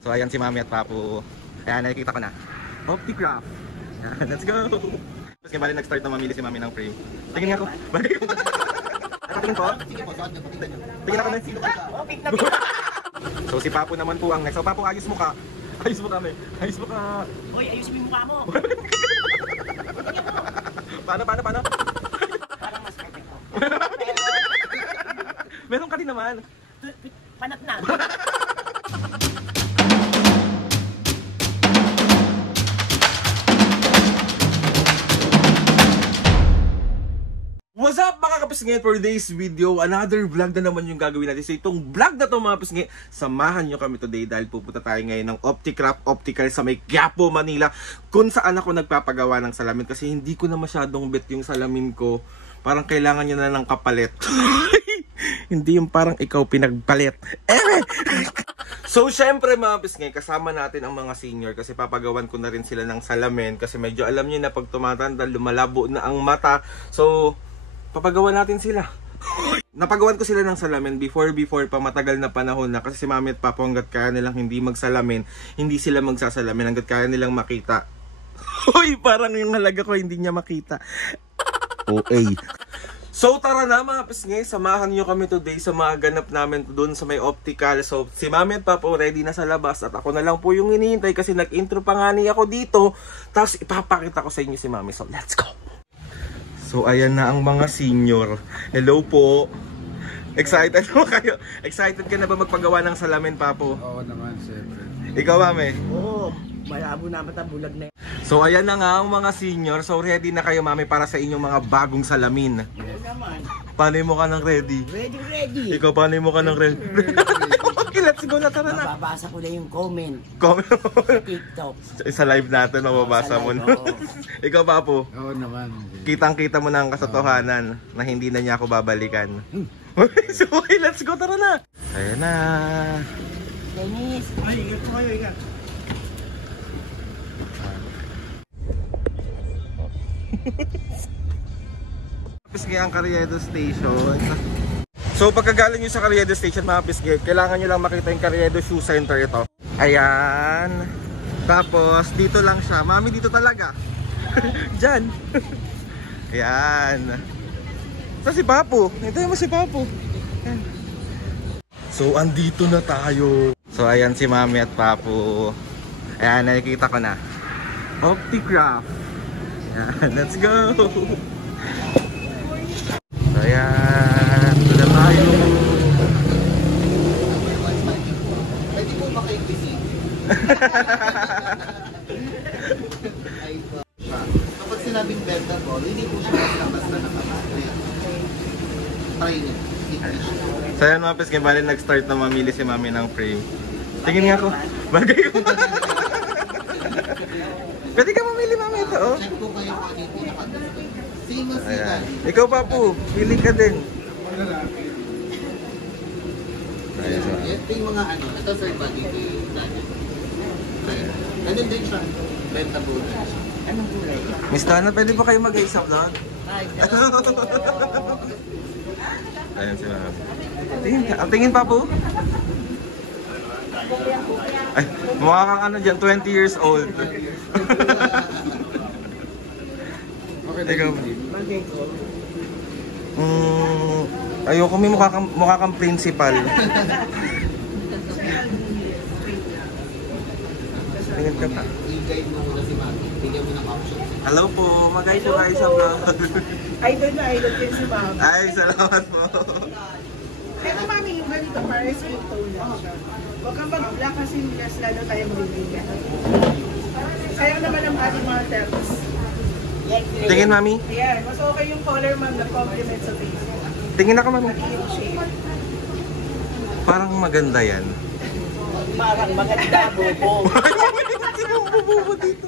So ayan si Mami at Papu. Ayan, nakikita ko na. Opticraft. Ayan, let's go! Tapos kaya bali nag-start na mamili si Mami ng frame. Tingin nga ako. Bagay ko. Nakatingin po? Tingin ako na. So si Papu naman po ang next. So Papu, ayos mo ka. Ayos mo kami. Ayos mo ka. Hoy, ayos mo yung mukha mo. Paano? Parang mas perfecto. Meron ka din naman. Panat na. What's up mga kapisngit? For today's video, another vlog na naman yung gagawin natin. So itong vlog na to mga kapisngit, samahan nyo kami today dahil pupunta tayo ngayon ng Opticraft Optical sa may Quiapo, Manila, kung saan ako nagpapagawa ng salamin kasi hindi ko na masyadong bet yung salamin ko. Parang kailangan nyo na ng kapalit. Hindi yung parang ikaw pinagpalit. So syempre mga kapisngit, kasama natin ang mga senior kasi papagawan ko na rin sila ng salamin kasi medyo alam nyo na pag tumatanda lumalabo na ang mata. So papagawa natin sila. Napagawan ko sila ng salamin before pa matagal na panahon na kasi si Mami at Papa hanggat kaya nilang hindi magsalamin, hindi sila magsasalamin hanggat kaya nilang makita. Uy, parang yung halaga ko hindi niya makita. OA. So tara na mga kapisngit, samahan nyo kami today sa mga ganap namin doon sa may optical. So si Mami at Papa ready na sa labas at ako na lang po yung hinihintay kasi nag-intro pa nga niya ako dito. Tapos ipapakita ko sa inyo si Mami. So let's go! So ayan na ang mga senior. Hello po. Excited mo kayo? Excited ka na ba magpagawa ng salamin, Papo? Oo naman, siyempre. Ikaw, Mami? Oo, malabo na mata, bulag na. So ayan na nga ang mga senior. So ready na kayo, Mami, para sa inyong mga bagong salamin. Oo naman. Paano mo ka ng ready? Ready. Ikaw, paano mo ka ng ready? Okay, let's go na, tara na. Mababasa ko na yung comment Comment mo. sa TikTok. Sa live natin, mababasa mo na. Ikaw, Papo? Oo naman. Kitang-kita mo na ang katotohanan na hindi na niya ako babalikan. So okay, let's go, tara na. Ayan na. Dennis. Ay, ingat ko kayo, ingat. Pisngi ang Carriedo Station. So pagkagaling nyo sa Carriedo Station mga pisngi, kailangan nyo lang makita yung Carriedo Shoe Center ito. Ayan. Tapos dito lang siya. Mami, dito talaga. Diyan. Ayan. Ito si Papu. Ito mo si Papu. Ayan. So andito na tayo. So ayan si Mami at Papu. Ayan, nakikita ko na. Opticraft. Ayan, let's go. So ayan, ito na tayo. Pwede po ba kayo busy? Kapag sinabing benta po, hindi po siya basta nakapagpapit. Training. So ayan mga pisngi, bali nag-start na mamili si Mami ng frame. Tingin nga ako. Bagay ko. Pwede ka mamili, Mami, ito oh. Check po kayo kung ano yung pinakagusto. Sino sila? Ikaw, Papu, pili ka din. Ayan, so. Ito yung mga ano, ito third body ko yung natin. Ganun din siya. Benta po din siya. Anong kulay? Miss Dana, pwede ba kayo mag-isap na? Ay, Ayan si Mami. Tingin ka. Ang tingin, Papu. Ay, mukha kang ano dyan, 20 years old. Ikaw. bagay ko. Ayoko, may mukha kang principal. Tingin ka pa. I-guide mo muna si Mami. Bigyan mo ng options. Hello po, mag-guide po kayo sa vlog. Idol na idol din si Mami. Ay, salamat po. Ito mami, yung ganito para skin tone lang siya. Huwag kang mag-black kasi mas lalo tayo magbibigyan. Sayang naman ang ating mga terms. Tingin, Mami. Ayan, mas okay yung color ma'am na complement sa face. Tingin ako, Mami. Yung shade. Parang maganda yan. Parang maganda, bobo. Sino ang bububo dito?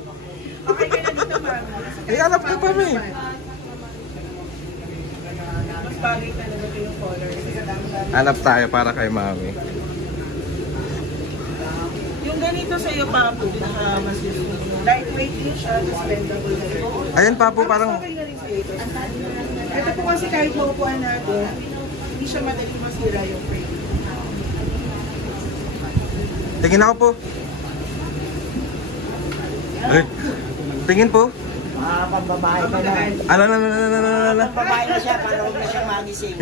Okay ka na dito ma'am. Eh, alam ko pa, Mami. Mas bagay talaga ito yung color. Kasi kadami-dami. Hanap tayo para kay Mami. Yung ganito sa iyo Papu, mas lightweight din siya, just bendable na rin. Ayan, Papu, parang... Okay na rin sa ito. Ito po kasi kahit maupuan natin, hindi siya madali masira yung frame. Tingin ako po. Ay, tingin po. Pambabae ka na. Ano. Pambabae na siya, para huwag na siyang magising.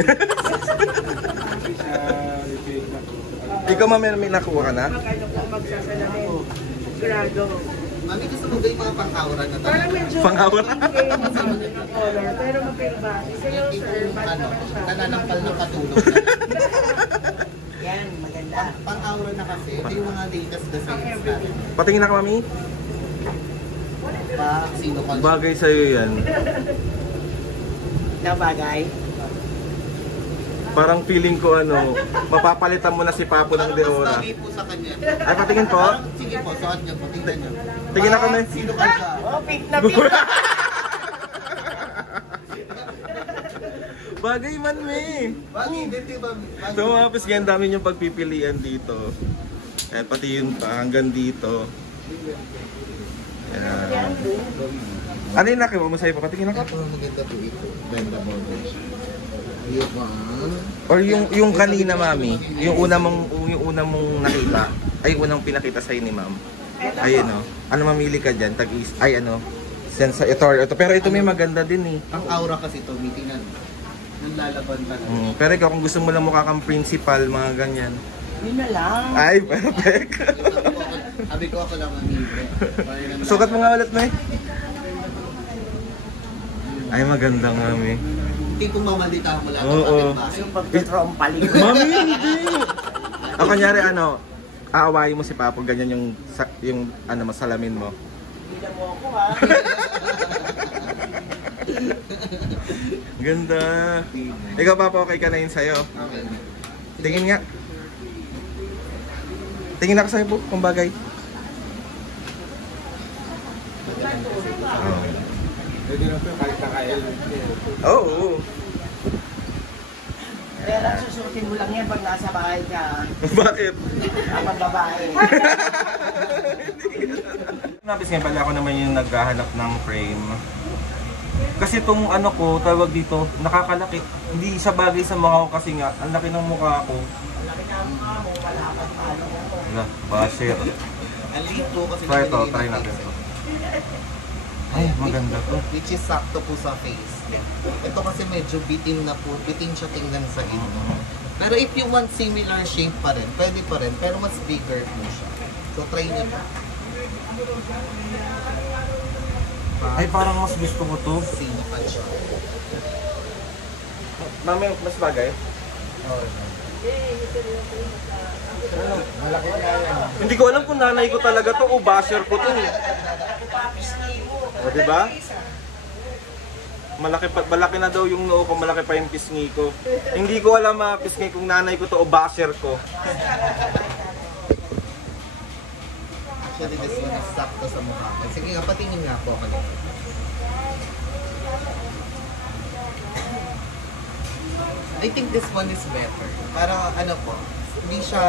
Ikaw ma'am, may nakuha ka na? Mag-ano po, magsasalamin. Grado. Mami, gusto mo ba yung mga pang-aura na Parang medyo Pang-aura. ng color, pero magkaiba. Sa'yo, sir, ba't ano, naman siya? nananampal na patulog. Yan, maganda. Pang-aura na kasi, ito yung mga latest designs natin. Patingin na ka, mami. Sino ka? Bagay sa'yo yan. Na bagay. Parang feeling ko mapapalitan mo na si Papo ng Mas Deora. bagay po sa kanya. Ay, patingin po. Sige po, suot niyo po, tingnan niyo. Tingin na kami. Sino ka siya? Oh, pink na pink. Bagay man, me. Bagay, hindi ba? So mga pisngi, ang dami niyong pagpipilian dito. Eh, pati yun pa, hanggang dito. Ayan. Ano yung nakiwa mo sa'yo pa? Patingin na ka. Ito, maganda po ito. Benda bondage. Yung Or yung kanina, mami, yung una mong nakita, ay unang pinakita sa'yo ni ma'am. Ayun ano mamili ka dyan, tag-is, ay ito. Pero ito may maganda din eh. ang aura kasi ito, meetingan. Nang lalaban talaga. Pero ikaw kung gusto mo lang mukha kang principal, mga ganyan. Yun na lang. Ay, perfect. Sabi ko ako lang mamili. Sukat mo nga ulit, May. Ay, maganda nga, May. Hindi kung mamalita mo lang. Oo. Yung pagtutrompali ko. Mami, hindi! O, kanyari, aawayin mo si Papo, ganyan yung masalamin mo. Hindi na mo ako ha. Ganda. Ikaw, Papa, okay ka na yun sa'yo? Tingin nga. Tingin ako sa'yo po, kung bagay. Oo. Pero susutin mo lang yan pag nasa bahay ka. Bakit? Kapag babae. Nabis nga pala ako naman yung naghahanap ng frame. Kasi itong ko, tawag dito, nakakalaki. Hindi siya bagay sa mukha ko kasi nga, ang laki ng mukha ko. Laki na ang mukha mo, wala kang palo. Wala, basher. Ang liit po kasi Try ito, nabili try ng natin face. ito. Ay, maganda to. Which is sakto po sa face. Ito kasi medyo bitin na po, bitin siya tingnan sa inyo. Pero if you want similar shape pa rin, pwede pa rin, pero mas bigger po siya. So try nyo po. Ay, parang mas gusto ko to. Sino pa siya. Mami, mas bagay? Hindi ko alam kung nanay ko talaga to o basher ko to. O, diba? Malaki na daw yung noo ko, malaki pa yung pisngi ko. Hindi ko alam pisngi kung nanay ko to o basher ko. Actually, this one is sakto sa mukha ko. Sige nga, patingin nga po ako nito. I think this one is better. Para hindi siya,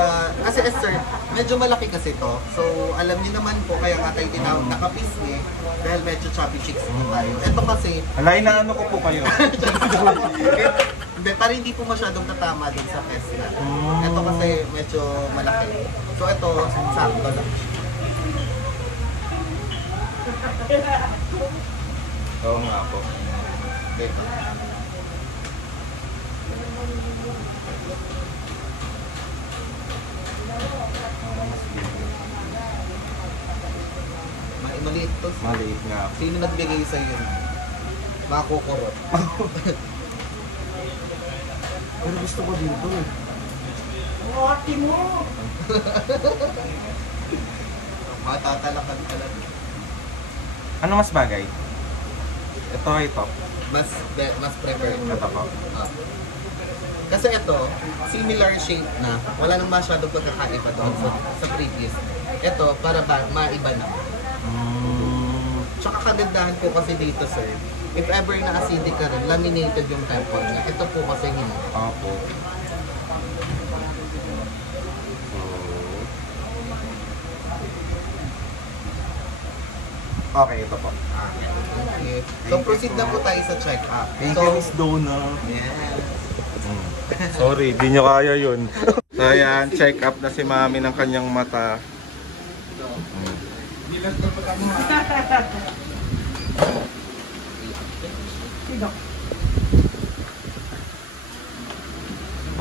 kasi sir, medyo malaki kasi to. So, alam niyo naman po, kaya nga tayo tinawag nakapisngi dahil medyo chubby cheeks po tayo. Ito kasi, Alay na ko po kayo. hindi, para hindi po masyadong tatama dun sa face na. Ito kasi medyo malaki. So, ito, sakto lang. Oo nga po. Okay. Maliit to. Maliit nga. Sino nagbigay sa iyo? Makukurot. Pero gusto ko dito eh. Ate mo! Matatalakan ka lang. Ano mas bagay? Ito o ito? Mas prefer. Ito po. Kasi ito, similar shape na. Wala nang masyadong pagkakaiba doon sa previous. Ito, para maiba na. Tsaka kagandahan po kasi dito, sir. If ever na acidic ka rin, laminated yung temple niya. Ito po kasi hindi. Opo. Okay, ito po. Okay. So, proceed na po tayo sa check-up. Thank So, you, Miss Donna. yes. Sorry, di nyo kaya yun. So ayan, check up na si Mami ng kanyang mata.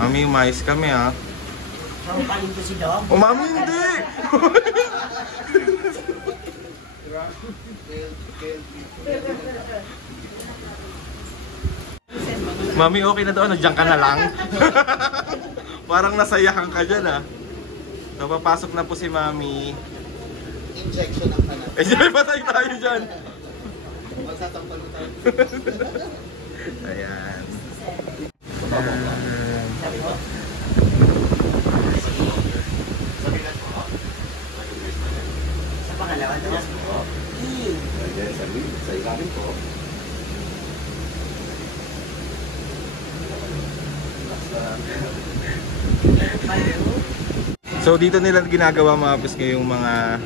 Mami, mais kami ha. Pampaling ko si Dom. Oh, mami, hindi! Mami, okay na doon. Diyan ka na lang. Parang nasayahan ka dyan ha. Napapasok na po si Mami. Injection ng kanan. Eh, dyan, patay tayo dyan. Magsasampalo tayo. Ayan. Sa pangalawa daw. Sa ilalim po. So dito nila ginagawa mga pis yung mga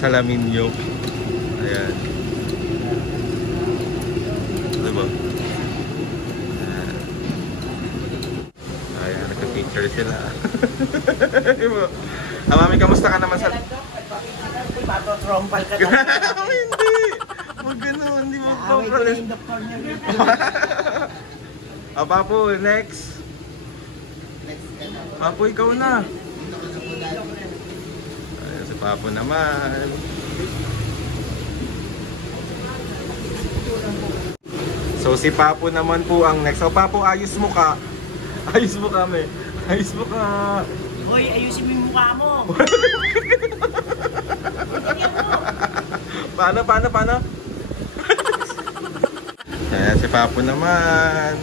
salamin nyo. Ayan. Diba? Ayan, nagka-picture sila. Diba? Mami, kamusta ka naman sa... Papatrompal ka daw. Hindi! Huwag ganun, hindi mo Away ko na yung doktor niya. Papo, next. Next ka na. Papo, ikaw na. Dito ka na po natin. Ayan, si Papo naman. So si Papo naman po ang next. So Papo, ayos mo ka. Ayos mo kami. Ayos mo ka. Hoy, ayusin mo yung mukha mo. Paano? Ayan, si Papo naman.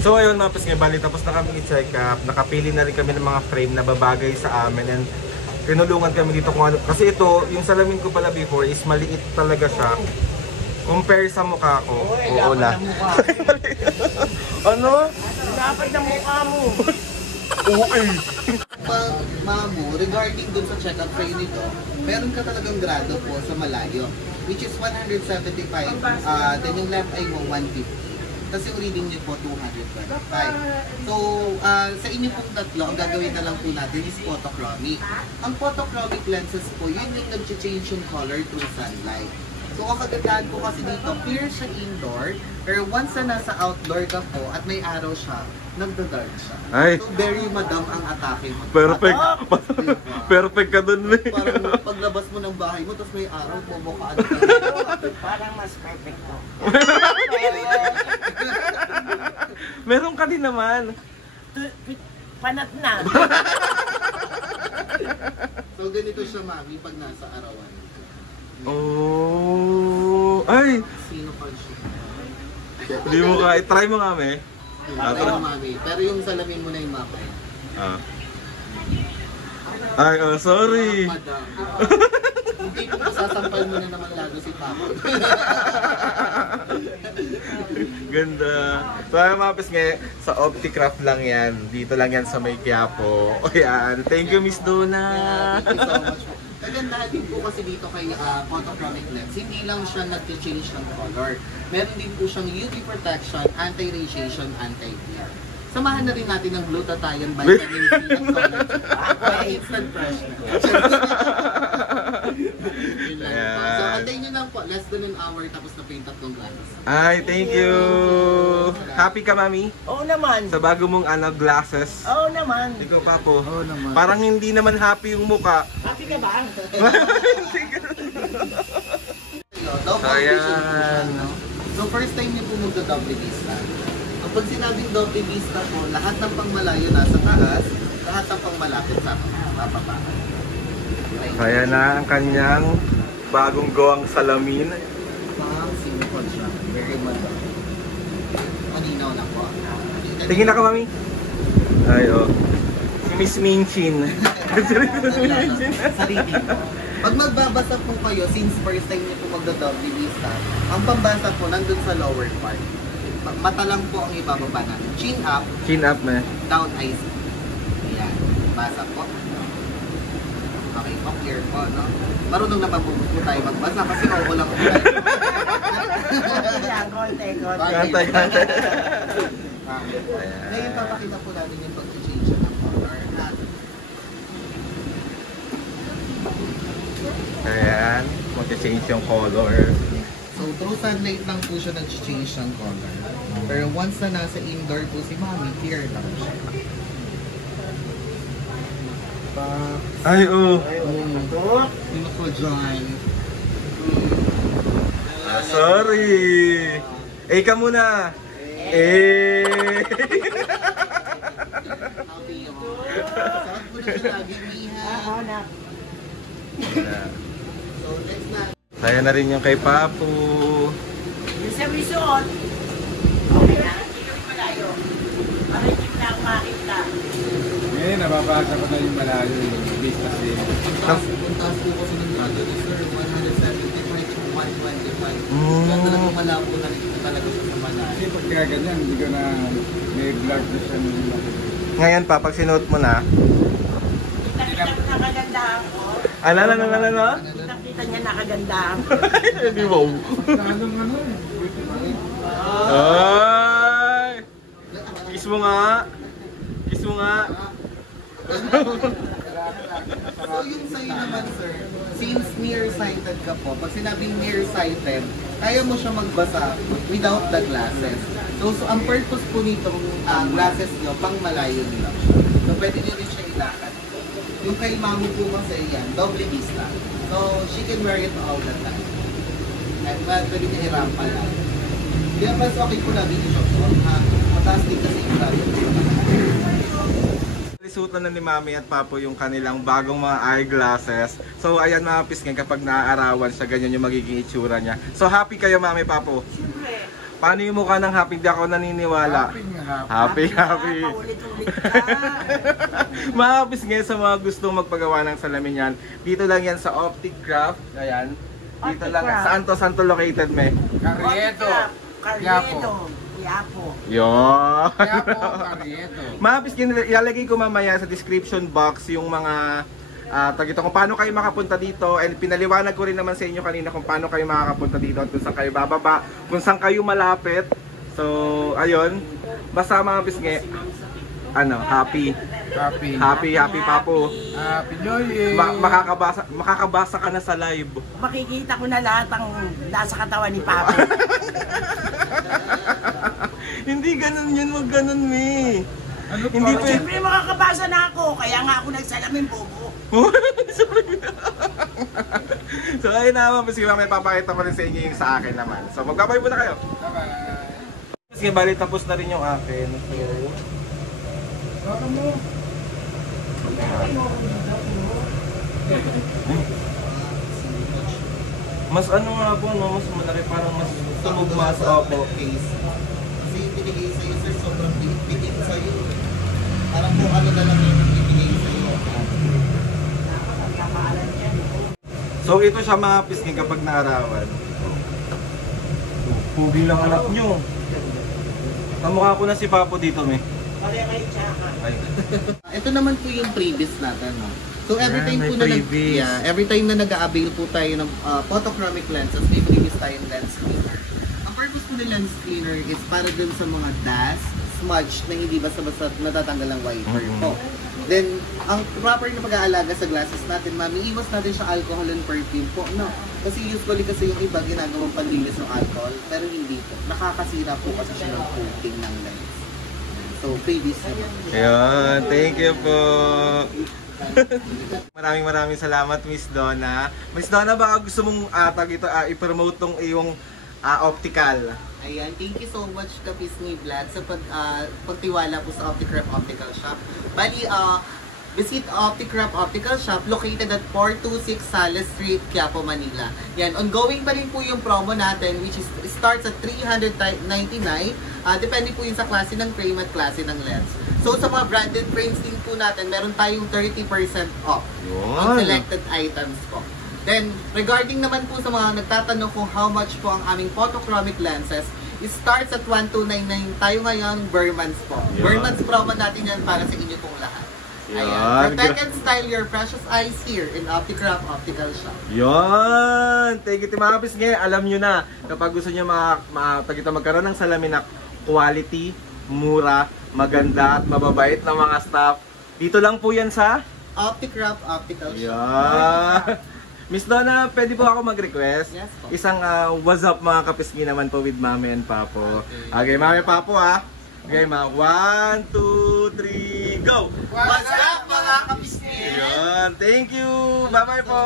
So ayun mga pis, bali tapos na kami i-check up. Nakapili na rin kami ng mga frame na babagay sa amin and tinulungan kami dito kung ano. Kasi ito, yung salamin ko pala before is maliit talaga siya. Compare sa mukha ko. Oo na. Ano? Dapat na mukha mo. Okay. Mamu, regarding dun sa check-up kayo nito, meron ka talagang grado po sa malayo, which is 175. Then yung left eye mo, 150. Tapos yung reading niyo po, 225. So, sa inyo pong tatlo, ang gagawin na lang po natin is photochromic. Ang photochromic lenses po, yun yung nag-change yung color through sunlight. So, ang kagandahan po kasi dito, clear siya indoor, pero once na nasa outdoor ka po at may araw siya, nagda-dark siya. Ay. So, very madam ang atake mo. Perfect. Perfect ka dun, Lee. Parang paglabas mo ng bahay mo, tapos may araw, bubukaan ka. Parang mas perfecto. Meron ka din naman. Panat na. So, ganito siya, mami, pag nasa arawan. Oh. Ay. Sino pa siya? Hindi mo ka. Try mo kami. Pero, mami. Pero yung salamin mo na yung mapay. Ay, oh, sorry. Madam. Hindi ko sasampal mo na naman lalo si Papa. Ganda. So ay mga pis nga, sa Opticraft lang yan. Dito lang yan sa May Quiapo. O yan. Thank you, Miss Donna. Thank you so much po. Kagandahan din po kasi dito kay photochromic lens, hindi lang siya nag-change ng color. Meron din po siyang UV protection, anti-radiation, anti-glare. Samahan na rin natin ng glutathione, vitamin C, at collagen. Para instant fresh na. Yun lang po. So, antayin nyo lang po. Less than an hour tapos na po yung tatlong glasses. Ay, thank you. Happy ka, Mami? Oo naman. Sa bago mong glasses. Oo naman. Ikaw, Papo. Oo naman. Parang hindi naman happy yung muka. Happy ka ba? Double Ayan. vision po siya, no? So, first time niyo po magda-double vista. Kapag sinabing double vista po, lahat ng pangmalayo nasa taas, lahat ng pangmalapit sa baba. Kaya na ang kanyang bagong gawang salamin. Pang simple siya. Very madam. Malinaw na po. Tingin na ka, Mami. Ay, oh. Si Miss Minchin. Sarili po. Pag magbabasa po kayo, since first time niyo po magda-double vista, ang pambasa po nandun sa lower part. Mata lang po ang ibababa natin. Chin up, Chin up na. down eyes. Ayan. Basa po. Okay po, clear po, no? Marunong na ba po tayo magbasa kasi oo lang po tayo. Gantay. Ngayon papakita po natin yung pag-change siya ng color. Ayan, mag-change yung color. So through sunlight lang po siya nag-change ng color. Pero once na nasa indoor po si Mami, clear lang siya. Ay, oh. Yun ako dyan. Sorry. Eh, ka muna. Eh. Happy yun. Sarap po na siya lagi, Miha. So next na. Kaya na rin yung kay Papu. Yung sa resort. Okay na. Hindi kami malayo. Maritim na ako makita. Eh, nababasa ko na yung malayo yung business eh. Puntas po kasi ng radyo ni Sir, 175 to 125. Kaya talagang malabo na rin talaga siya sa malayo. Kasi pag kaya ganyan, hindi ko na may vlog na siya nung Ngayon pa, pag sinuot mo na. Kita mo nakagandahan ko. Ano? Kita niya nakagandahan ko. Hindi mo. Anong ano eh. Ay! Kiss mo nga. Kiss mo nga. So yung sa'yo naman sir, since nearsighted ka po, pag sinabing nearsighted, kaya mo siya magbasa without the glasses. So ang purpose po nitong glasses nyo, pang malayo nila. So pwede nyo rin siya ilakad. Yung kay mami po kasi yan, double vista. So she can wear it all the time. At pwede niya irampa lang. Kaya mas okay po namin yung shop po. Mataas din kasi yung glasses. Lisutan na ni Mami at Papo yung kanilang bagong mga eyeglasses. So ayan mga pisngin, kapag naaarawan siya, ganyan yung magiging itsura niya. So happy kayo Mami, Papo? Siyempre. Paano yung mukha ng happy? Di ako naniniwala. Happy. Paulit-ulit ka. Mga pisngin, sa mga gustong magpagawa ng salamin yan, dito lang yan sa Optic Craft. Ayan. Dito lang. Saan to located, me? Karyeto. Carriedo. Yapo. Yun. Karyeto. Mga pisngin, ilalagay ko mamaya sa description box yung mga tagito kung paano kayo makapunta dito, and pinaliwanag ko rin naman sa inyo kanina kung paano kayo makakapunta dito at kung saan kayo bababa, kung saan kayo malapit. So, ayun. Basta mga pisngi, happy Papo. Happy New Year. Makakabasa ka na sa live. Makikita ko na lahat ang nasa katawan ni Papa. Hindi ganun yun, wag ganun, me. Ano pa? Hindi pwede. Siyempre makakabasa na ako, kaya nga ako nagsalamin bobo. So ayun naman, kasi may papakita ko rin sa inyo yung sa akin naman. So magbabay muna kayo. Bye-bye. Kasi bali tapos na rin yung akin. So, mas ano nga po, no? Mas malaki, parang mas tumugma sa opo. Case. Kasi yung binigay sa'yo sir, sobrang bigit sa'yo. Parang kung ano na lang yung binigay sa'yo. So ito siya mga pisngin kapag naarawan. So, pugi lang anak nyo. Kamukha ko na si Papo dito, me. Pareha kayo tsaka. Ay. Ito naman po yung previous natin, no? So every Yeah, time may po na previous. every time na nag-a-avail po tayo ng photochromic lenses, may previous tayong lens cleaner. Ang purpose po ng lens cleaner is para dun sa mga dust, smudge na hindi basta-basta natatanggal ang wiper po. Then, ang proper na pag-aalaga sa glasses natin, mami, iwas natin siya alcohol and perfume po, no? Kasi usually kasi yung iba ginagawang panlinis ng alcohol, pero hindi po. Nakakasira po kasi siya ng coating ng lens. So, previous naman. Ayun, thank you po. Maraming salamat, Miss Donna. Miss Donna, baka gusto mong i-promote tong iyong optical. Ayan, thank you so much Kapisngi Vlad sa pagtiwala po sa Opticrap Optical Shop. Bali, visit Opticrap Optical Shop located at 426 Sales Street, Quiapo, Manila. Yan, ongoing pa rin po yung promo natin which is starts at $399. Depende po yun sa klase ng frame at klase ng lens. So sa mga branded frames din po natin, meron tayong 30% off on selected items po. Then, regarding naman po sa mga nagtatanong kung how much po ang aming photochromic lenses, it starts at 1299. Tayo ngayon, Burmans po. Yeah. Burmans promo natin yan para sa inyo pong lahat. Yan. Protect and style your precious eyes here in Opticraft Optical Shop. Yan! Thank you, Team Happy Pisngi. Alam nyo na, kapag gusto nyo magkaroon ng salamin na quality, mura, maganda at mababait na mga staff, dito lang po yan sa Opticraft Optical Shop. Yan! Miss Donna, pwede po ako mag-request? Yes po. Isang what's up mga kapisngi naman po with Mami and Papo. Okay, Mami Papo ha. Okay, mga 1, 2, 3, go! What's up mga kapisngi? Yan, thank you! Bye-bye po!